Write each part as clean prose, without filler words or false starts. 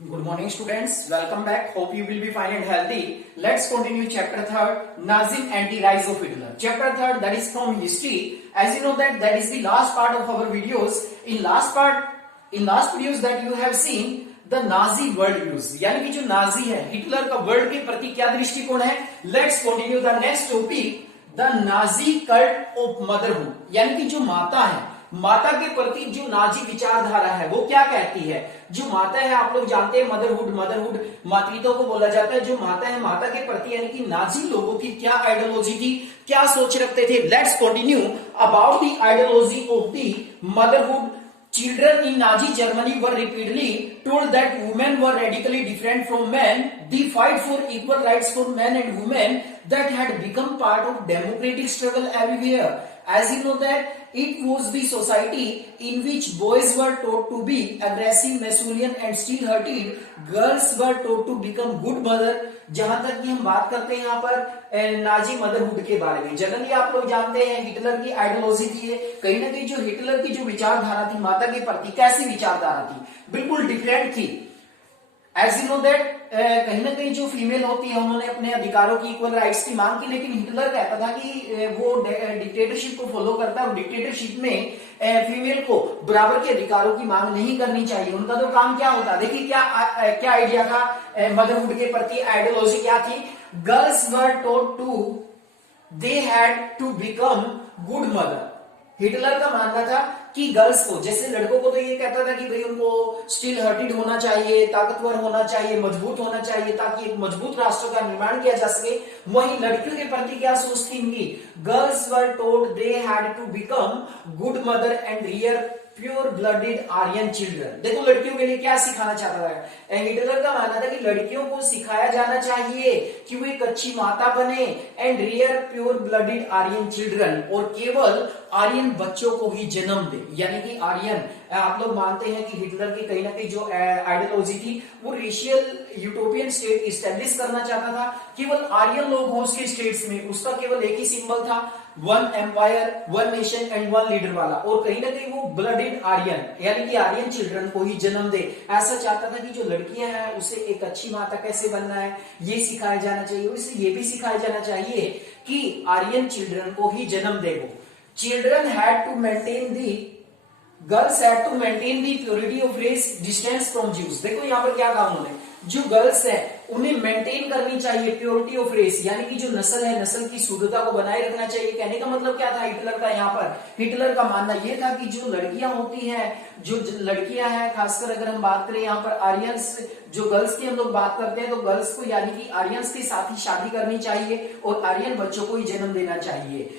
Good morning, students. Welcome back. Hope you will be fine and healthy. Let's continue chapter 3rd, Nazim anti-rise of Hitler. Chapter 3rd, that is from history. As you know that is the last part of our videos. In last videos that you have seen, the Nazi world views. यानी कि जो Nazi है, Hitler का world के प्रति क्या दृष्टिकोण है. Let's continue the next topic, the Nazi cult of motherhood. यानी कि जो माता है, माता के प्रति जो नाजी विचारधारा है वो क्या कहती है. जो माता है, आप लोग जानते हैं मदरहुड मातृत्व को बोला जाता है. जो माता है, माता के प्रति यानी कि नाजी लोगों की क्या आइडियोलॉजी थी, क्या सोच रखते थे. Let's continue about the ideology of the motherhood. Children in Nazi Germany were repeatedly told that women were radically different from men. The fight for equal rights for men and women that had become part of democratic struggle everywhere. As you know that it was the society in which boys were taught to be aggressive, masculine and steel-hearted. Girls were taught to become good mother. जहां तक कि हम बात करते हैं यहाँ पर Nazi motherhood के बारे में, जनरली आप लोग जानते हैं हिटलर की आइडियोलॉजी थी. कहीं ना कहीं जो हिटलर की जो विचारधारा थी माता के प्रति, कैसी विचारधारा थी, बिल्कुल डिफरेंट थी. एज यू नो दैट कहीं ना कहीं जो फीमेल होती है उन्होंने अपने अधिकारों की, इक्वल राइट्स की मांग की. लेकिन हिटलर कहता था कि वो डिक्टेटरशिप को फॉलो करता है और डिक्टेटरशिप में फीमेल को बराबर के अधिकारों की मांग नहीं करनी चाहिए. उनका तो काम क्या होता है, देखिए क्या आइडिया था मदरहुड के प्रति, आइडियोलॉजी क्या थी. Girls were told to they had to become good mother. Hitler का मानना था कि गर्ल्स को, जैसे लड़कों को तो ये कहता था कि भाई उनको स्टील हार्टेड होना चाहिए, ताकतवर होना चाहिए, मजबूत होना चाहिए ताकि एक मजबूत राष्ट्र का निर्माण किया जा सके. वहीं लड़कियों के प्रति क्या सोच थी इनकी. Girls were told they had to become good mother and rear pure blooded Aryan children. देखो लड़कियों के लिए क्या सिखाना चाहता था. हिटलर का मानना था कि लड़कियों को सिखाया जाना चाहिए कि वो एक अच्छी माता बने and rear pure blooded Aryan children, और केवल आर्यन बच्चों को ही जन्म दे. यानी कि आर्यन, आप लोग मानते हैं कि हिटलर की कहीं ना कहीं जो आइडियोलॉजी थी वो रेशियल यूटोपियन स्टेट इस्टेब्लिश करना चाहता था. केवल आर्यन लोग हो उसके स्टेट्स में, उसका केवल एक ही सिंबल था, one empire, one nation and one leader वाला. और कहीं ना कहीं वो ब्लडेड आर्यन यानी कि आर्यन चिल्ड्रन को ही जन्म दे. ऐसा चाहता था कि जो लड़कियां हैं उसे एक अच्छी माता कैसे बनना है ये सिखाया जाना चाहिए. उसे ये भी सिखाया जाना चाहिए कि आर्यन चिल्ड्रन को ही जन्म दे. वो children had to maintain the, girls had to maintain the purity of race distance from Jews. देखो यहाँ पर क्या कहा उन्होंने, जो गर्ल्स है उन्हें मेंटेन करनी चाहिए प्योरिटी ऑफ रेस, यानी कि जो नस्ल है, नस्ल की शुद्धता को बनाए रखना चाहिए. कहने का मतलब क्या था हिटलर का. यहाँ पर हिटलर का मानना यह था कि जो लड़कियां होती हैं, जो लड़कियां हैं, खासकर अगर हम बात करें यहाँ पर आर्यंस, जो गर्ल्स की हम लोग बात करते हैं तो गर्ल्स को यानी कि आर्यंस के साथ ही शादी करनी चाहिए और आर्यन बच्चों को ही जन्म देना चाहिए.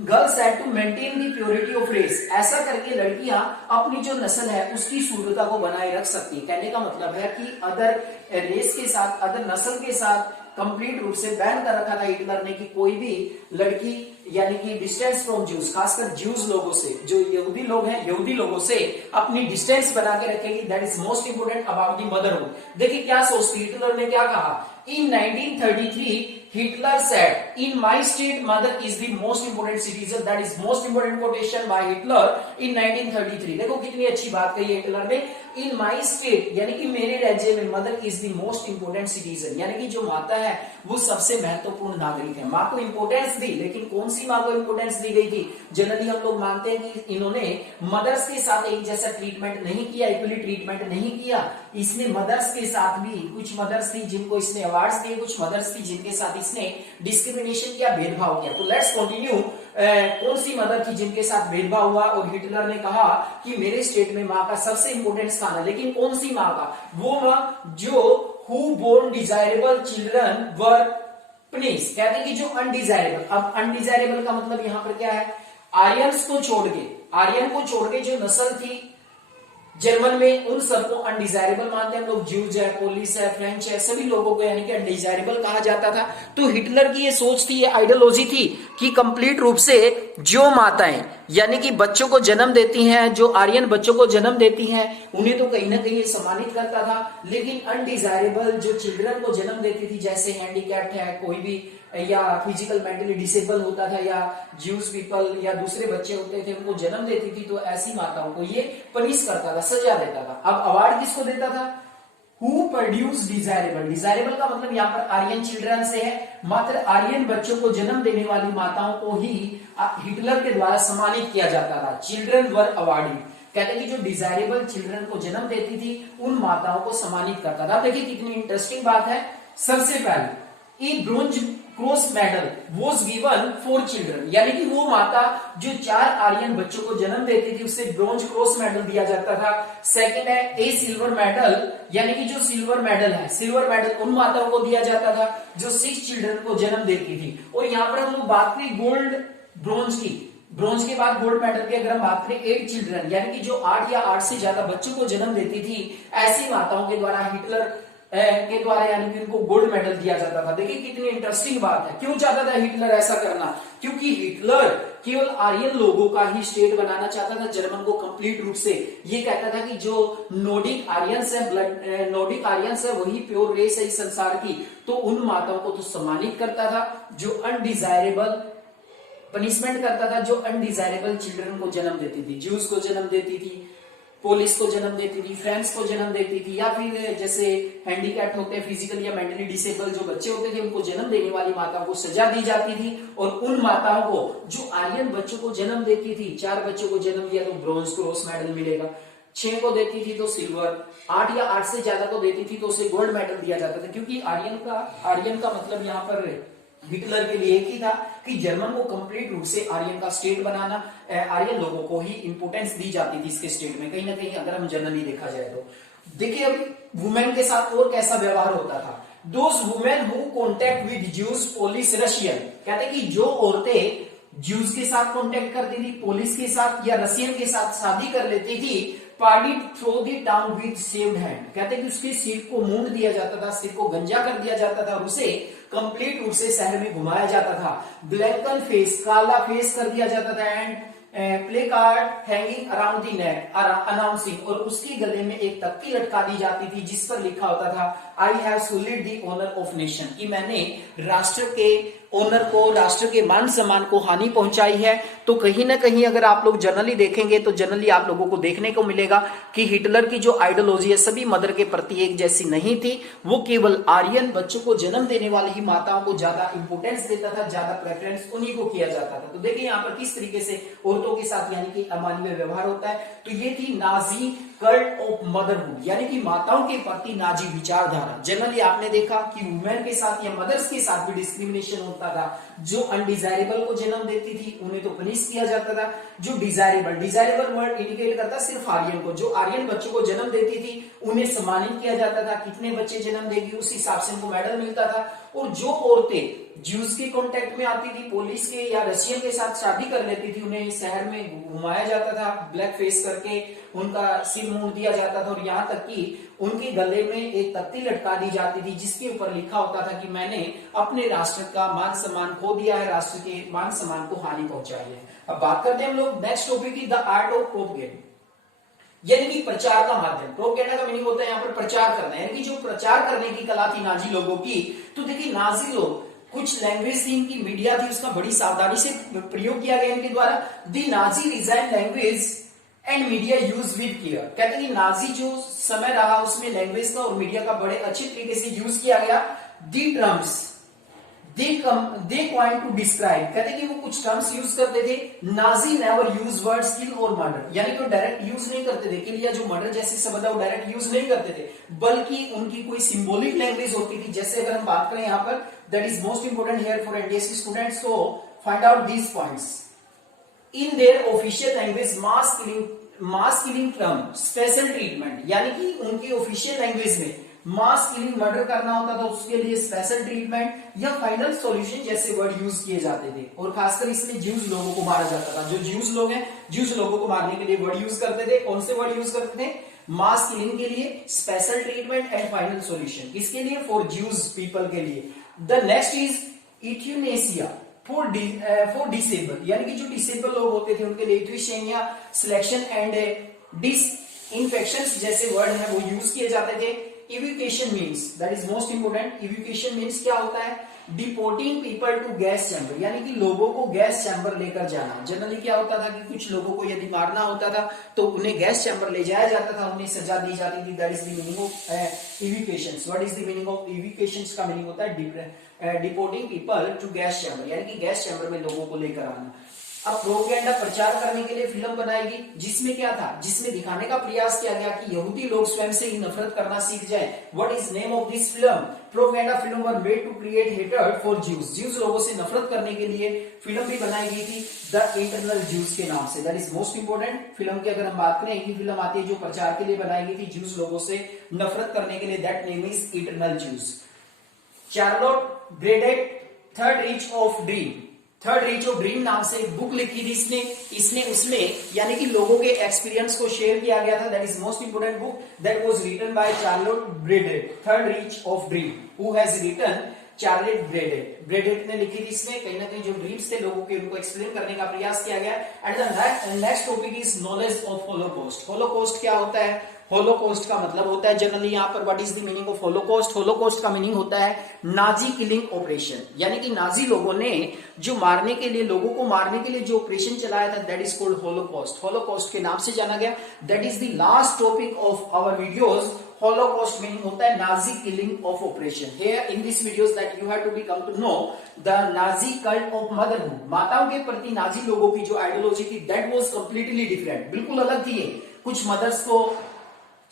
Girls had to maintain the purity of race. ऐसा करके लड़कियां अपनी जो नस्ल है उसकी शुद्धता को बनाए रख सकती है. कहने का मतलब है कि अदर रेस के साथ, अदर नस्ल के साथ कंप्लीट रूप से बैन कर रखा था हिटलर ने कि कोई भी लड़की यानी कि डिस्टेंस फ्रॉम ज्यूज, खासकर ज्यूज लोगों से, जो यहूदी लोग हैं, यहूदी लोगों से अपनी डिस्टेंस बना के रखेगी. That is most important about the motherhood. देखिए क्या सोचती हिटलर ने, क्या कहा. इन 1933 Hitler said, "In my state, mother is the most important citizen." That is most important quotation by Hitler in 1933. देखो कितनी अच्छी बात कही है हिटलर ने. In my state यानी कि मेरे राज्य में mother is the most important citizen, यानी कि जो माता है वो सबसे महत्वपूर्ण नागरिक है. माँ को इंपोर्टेंस दी, लेकिन कौन सी माँ को इंपोर्टेंस दी गई थी. जनरली हम लोग मानते हैं कि इन्होंने मदर्स के साथ एक जैसा ट्रीटमेंट नहीं किया, इक्वली ट्रीटमेंट नहीं किया. इसने मदर्स के साथ भी, कुछ मदर्स थी जिनको इसने अवार्ड्स दिए, कुछ मदर्स थी जिनके साथ इसने डिस्क्रिमिनेशन किया, भेदभाव किया. तो लेट्स कंटिन्यू. कौन सी मदर थी जिनके साथ भेदभाव हुआ. और हिटलर ने कहा कि मेरे स्टेट में माँ का सबसे इंपोर्टेंट स्थान है. लेकिन कौन सी माँ का, वो माँ जो who born desirable children were punish. कहते हैं कि जो अनडिजायरेबल. अब अनडिजायरेबल का मतलब यहां पर क्या है, आर्यंस को छोड़ के, आर्यन को छोड़ के जो नस्ल थी जर्मन में उन सबको अनडिजायरेबल मानते हैं लोग. ज्यूज है, पोलिस है, फ्रेंच है, सभी लोगों को यानी कि अनडिजायरेबल कहा जाता था. तो हिटलर की ये सोच थी, ये आइडियोलॉजी थी कि कंप्लीट रूप से जो माताएं यानी कि बच्चों को जन्म देती हैं, जो आर्यन बच्चों को जन्म देती हैं, उन्हें तो कहीं ना कहीं सम्मानित करता था. लेकिन अनडिजायरेबल जो चिल्ड्रन को जन्म देती थी, जैसे हैंडीकैप्ड है कोई भी, या फिजिकल मेंटली डिसेबल होता था, या ज्यूज पीपल या दूसरे बच्चे होते थे उनको जन्म देती थी, तो ऐसी माताओं को ये पनिश करता था, सजा देता था. अब अवार्ड किसको देता था, हु प्रोड्यूस डिजायरेबल, डिजायरेबल का मतलब यहाँ पर आर्यन चिल्ड्रन से है, मात्र आर्यन बच्चों को जन्म देने वाली माताओं को ही हिटलर के द्वारा सम्मानित किया जाता था। चिल्ड्रन वर अवार्डी, कहते हैं कि जो डिजायरेबल चिल्ड्रन को जन्म देती थी उन माताओं को सम्मानित करता था। देखिए कितनी इंटरेस्टिंग बात है। सबसे पहले a bronze cross medal was given for children, यानी कि वो माता जो 4 आर्यन बच्चों को जन्म देती थी उससे ब्रोंज क्रॉस मेडल दिया जाता था। सेकंड है ए सिल्वर मेडल, यानी कि जो सिल्वर मेडल है, सिल्वर मेडल उन माताओं को दिया जाता था जो 6 चिल्ड्रन को जन्म देती थी। और यहाँ पर हम लोग बात करें गोल्ड ब्रोंज की, ब्रोंज के बाद गोल्ड मेडल की अगर हम बात करें 8 चिल्ड्रन, यानी कि जो 8 या 8 से ज्यादा बच्चों को जन्म देती थी, ऐसी माताओं के द्वारा हिटलर के द्वारा यानी कि उनको गोल्ड मेडल दिया जाता था। देखिए कितनी इंटरेस्टिंग बात है। क्यों चाहता था हिटलर ऐसा करना? क्योंकि हिटलर केवल आर्यन लोगों का ही स्टेट बनाना चाहता था, जर्मन को कंप्लीट रूप से। ये कहता था कि जो नॉर्डिक आर्यंस है, नॉर्डिक आर्यंस है वही प्योर रेस है इस संसार की, तो उन माताओं को तो सम्मानित करता था। जो अनडिजायरेबल पनिशमेंट करता था, जो अनडिजायरेबल चिल्ड्रन को जन्म देती थी, ज्यूज को जन्म देती थी, पोलिस को जन्म देती थी, फ्रेंच को जन्म देती थी, या फिर जैसे हैंडीकैप्ड होते हैं, फिजिकली या मेंटली डिसेबल जो बच्चे होते थे, उनको जन्म देने वाली माताओं को सजा दी जाती थी। और उन माताओं को जो आर्यन बच्चों को जन्म देती थी, 4 बच्चों को जन्म दिया तो ब्रॉन्ज क्रॉस मेडल मिलेगा, 6 को देती थी तो सिल्वर, 8 या 8 से ज्यादा को देती थी तो उसे गोल्ड मेडल दिया जाता था। क्योंकि आर्यन का मतलब यहाँ पर हिटलर के लिए एक ही था कि जर्मन को कंप्लीट रूप से आर्यन का स्टेट बनाना, आर्यन लोगों को ही इंपोर्टेंस दी जाती थी इसके स्टेट में, कहीं ना कहीं अगर हम जनरली देखा जाए तो। देखिए अभी वुमेन के साथ और कैसा व्यवहार होता था। Those women who contact with Jews, police, Russian, कहते कि जो औरतें ज्यूज के साथ कॉन्टेक्ट करती थी, पोलिस के साथ या रशियन के साथ शादी कर लेती थी, party throw the town with shaved hand, कहते कि उसके सिर को मूंड दिया जाता था, सिर को गंजा कर दिया जाता था और उसे कंप्लीट रूप से शहर में घुमाया जाता था। ब्लैकन फेस, काला फेस कर दिया जाता था। And play card hanging around the neck announcing, और उसके गले में एक तख्ती लटका दी जाती थी जिस पर लिखा होता था I have solid the honour of nation, कि मैंने राष्ट्र के ऑनर को, राष्ट्र के मान सम्मान को हानि पहुंचाई है। तो कहीं ना कहीं अगर आप लोग जनरली देखेंगे तो जनरली आप लोगों को देखने को मिलेगा कि हिटलर की जो आइडियोलॉजी है सभी मदर के प्रति एक जैसी नहीं थी। वो केवल आर्यन बच्चों को जन्म देने वाली ही माताओं को ज्यादा इंपोर्टेंस देता था, ज्यादा प्रेफरेंस उन्हीं को किया जाता था। तो देखिए यहाँ पर किस तरीके से औरतों के साथ यानी कि अमानवीय व्यवहार होता है। तो ये थी नाजी कल्ट ऑफ मदरहुड, यानी कि माताओं के प्रति नाजी विचारधारा। जनरली आपने देखा कि वुमेन के साथ या मदर्स के साथ भी डिस्क्रिमिनेशन होता था। जो अनडिजायरेबल को जन्म देती थी उन्हें तो पनिश किया जाता था। जो डिजायरेबल वर्ड इंडिकेट करता सिर्फ आर्यन को, जो आर्यन बच्चों को जन्म देती थी उन्हें सम्मानित किया जाता था। कितने बच्चे जन्म देगी उस हिसाब से उनको मेडल मिलता था। और जो औरतें ज्यूज के कांटेक्ट में आती थी, पोलिस के या रशियन के साथ शादी कर लेती थी, उन्हें शहर में घुमाया जाता था, ब्लैक फेस करके उनका सिर मूंड दिया जाता था। और यहाँ तक कि उनके गले में एक तख्ती लटका दी जाती थी जिसके ऊपर लिखा होता था कि मैंने अपने राष्ट्र का मान सम्मान खो दिया है, राष्ट्र के मान सम्मान को हानि पहुंचाई है। अब बात करते हैं हम लोग नेक्स्ट टॉपिक की, द आर्ट ऑफ प्रोपेगेंडा, यानी कि प्रचार का माध्यम। प्रोपेगेंडा का मीनिंग होता है यहाँ पर प्रचार करना, यानी कि जो प्रचार करने की कला थी नाजी लोगों की। तो देखिए नाजी लोग, कुछ लैंग्वेज थी इनकी, मीडिया थी, उसका बड़ी सावधानी से प्रयोग किया गया इनके द्वारा। The Nazi design language and media use with care, कहते हैं कि नाजी जो समय रहा उसमें लैंग्वेज का और मीडिया का बड़े अच्छे तरीके से यूज किया गया। The terms they coined to describe, कहते कि वो कुछ टर्म्स यूज करते थे। Nazi never use word kill और मर्डर, यानी कि वो डायरेक्ट यूज नहीं करते थे, किल या जो मर्डर जैसे शब्द है वो डायरेक्ट यूज नहीं करते थे, बल्कि उनकी कोई सिंबॉलिक लैंग्वेज होती थी। जैसे अगर हम बात करें यहाँ पर, that is most important here for NDSC students, तो find out these points. In their official language mass killing term special treatment, यानी कि उनकी ऑफिशियल लैंग्वेज में मास किलिंग मर्डर करना होता था उसके लिए स्पेशल ट्रीटमेंट या फाइनल सॉल्यूशन जैसे वर्ड यूज किए जाते थे। और खासकर इसमें ज्यूज लोगों को मारा जाता था। जो ज्यूज लोग हैं, ज्यूज लोगों को मारने के लिए वर्ड यूज करते थे। कौन से वर्ड यूज करते थे? मास किलिंग के लिए, special treatment and final solution, इसके लिए फॉर ज्यूज पीपल के लिए। The next is euthanasia for disable, यानी कि जो डिसेबल लोग होते थे उनके लिए इथ्यूशेनिया, सिलेक्शन एंड डिसइंफेक्शन जैसे वर्ड है वो यूज किए जाते थे। Evocation means, that is most important. Evocation means क्या होता है? Deporting people to gas chamber, यानी कि लोगों को गैस चैम्बर लेकर जाना। जनरली क्या होता था कि कुछ लोगों को यदि मारना होता था तो उन्हें गैस चैम्बर ले जाया जाता था, उन्हें सजा दी जाती थी। That is the meaning of evictions. What is the meaning of evictions? का मीनिंग होता है deporting people to gas chamber, यानी कि गैस चैम्बर में लोगों को लेकर आना। अब प्रोपेगेंडा प्रचार करने के लिए फिल्म बनाएगी, जिसमें क्या था, जिसमें दिखाने का प्रयास किया गया कि यहूदी लोग स्वयं से ही नफरत करना सीख जाए। What is name of this film? Propaganda film were made to create hatred for Jews. Jews लोगों से नफरत करने के लिए फिल्म भी बनाई गई थी, द इंटरनल ज्यूज के नाम से। That is most important. Film की अगर हम बात करें, ये फिल्म आती है जो प्रचार के लिए बनाई गई थी ज्यूज लोगों से नफरत करने के लिए। That name is internal Jews. Charlotte Beradt third Reich of dream, third Reich of dream नाम से एक बुक लिखी थी इसने उसमें यानी कि लोगों के एक्सपीरियंस को शेयर किया गया था। That is most important book that was written by Charlotte Beradt, third Reich of dream. Who has written? Charlotte Beradt. Beradt ने लिखी थी। इसमें कहीं ना कहीं जो ड्रीम्स थे लोगों के, उनको एक्सप्लेन करने का प्रयास किया गया। And the next topic is knowledge of Holocaust. Holocaust क्या होता है? होलोकॉस्ट का मतलब होता है जनरली यहाँ पर what is the meaning of Holocaust? Holocaust का मीनिंग होता है नाजी किलिंग ऑपरेशन, यानी कि नाजी लोगों ने जो मारने के लिए, लोगों को मारने के लिए जो ऑपरेशन चलाया था, that is called holocaust. Holocaust के नाम से जाना गया। That is the last topic of our videos. Holocaust meaning होता है Nazi killing of operation. Here in this videos that you have to be come to know the Nazi cult of motherhood. माताओं के प्रति Nazi लोगों की जो ideology थी, that was completely different, बिल्कुल अलग थी। कुछ मदर्स को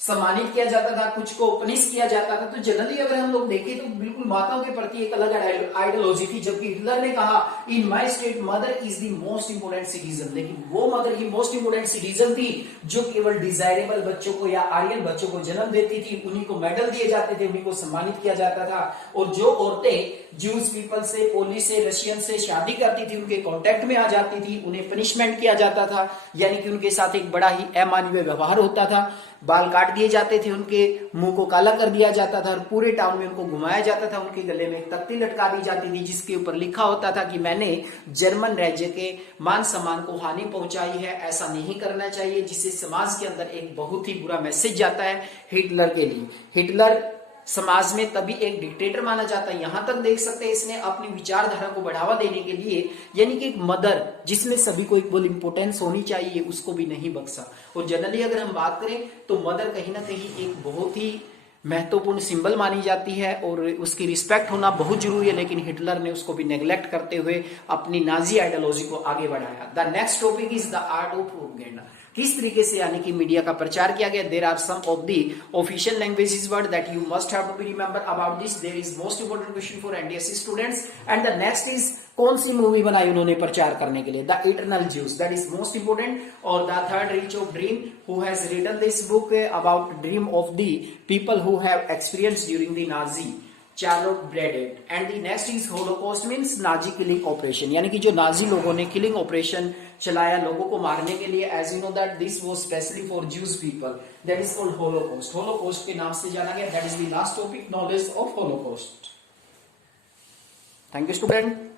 सम्मानित किया जाता था, कुछ को पनिश किया जाता था। तो जनरली अगर हम लोग देखें तो बिल्कुल माताओं के प्रति एक अलग आइडियोलॉजी थी। जबकि हिटलर ने कहा in my state mother is the most important citizen, लेकिन वो मदर ही मोस्ट इंपोर्टेंट सिटीजन थी जो केवल डिजायरेबल बच्चों को या आर्यन बच्चों को जन्म देती थी। उन्हीं को मेडल दिए जाते थे, उन्हीं को सम्मानित किया जाता था। और जो औरतें ज्यूज पीपल से, पोलिश से, रशियन से शादी करती थी, उनके कॉन्टेक्ट में आ जाती थी, उन्हें पनिशमेंट किया जाता था, यानी कि उनके साथ एक बड़ा ही अमानवीय व्यवहार होता था। बाल काट दिए जाते थे, उनके मुंह को काला कर दिया जाता था और पूरे टाउन में उनको घुमाया जाता था। उनके गले में एक तख्ती लटका दी जाती थी जिसके ऊपर लिखा होता था कि मैंने जर्मन राज्य के मान सम्मान को हानि पहुंचाई है, ऐसा नहीं करना चाहिए, जिससे समाज के अंदर एक बहुत ही बुरा मैसेज जाता है हिटलर के लिए। हिटलर समाज में तभी एक डिक्टेटर माना जाता है। यहां तक देख सकते हैं इसने अपनी विचारधारा को बढ़ावा देने के लिए, यानी कि एक मदर जिसमें सभी को इक्वल इंपोर्टेंस होनी चाहिए, उसको भी नहीं बख्शा। और जनरली अगर हम बात करें तो मदर कहीं ना कहीं एक बहुत ही महत्वपूर्ण सिंबल मानी जाती है और उसकी रिस्पेक्ट होना बहुत जरूरी है, लेकिन हिटलर ने उसको भी नेग्लेक्ट करते हुए अपनी नाजी आइडियोलॉजी को आगे बढ़ाया। The next topic is the art of propaganda. किस तरीके से यानी कि मीडिया का प्रचार किया गया। There are some of the official languages word that you must have to be remember about this. There is most important question for NDSC students. And the next is कौन सी मूवी बनाई उन्होंने प्रचार करने के लिए? The eternal Jews, that is most important. और the third Reich of dream, who has written this book about dream of the people who have experience during the Nazi, Charlotte Beradt. And the next is Holocaust means Nazi killing operation, यानी कि जो Nazi लोगों ने killing operation चलाया लोगों को मारने के लिए। As you know that this was specially for Jews people, that is called holocaust. Holocaust के नाम से जाना गया। That is the last topic, knowledge of holocaust. Thank you student.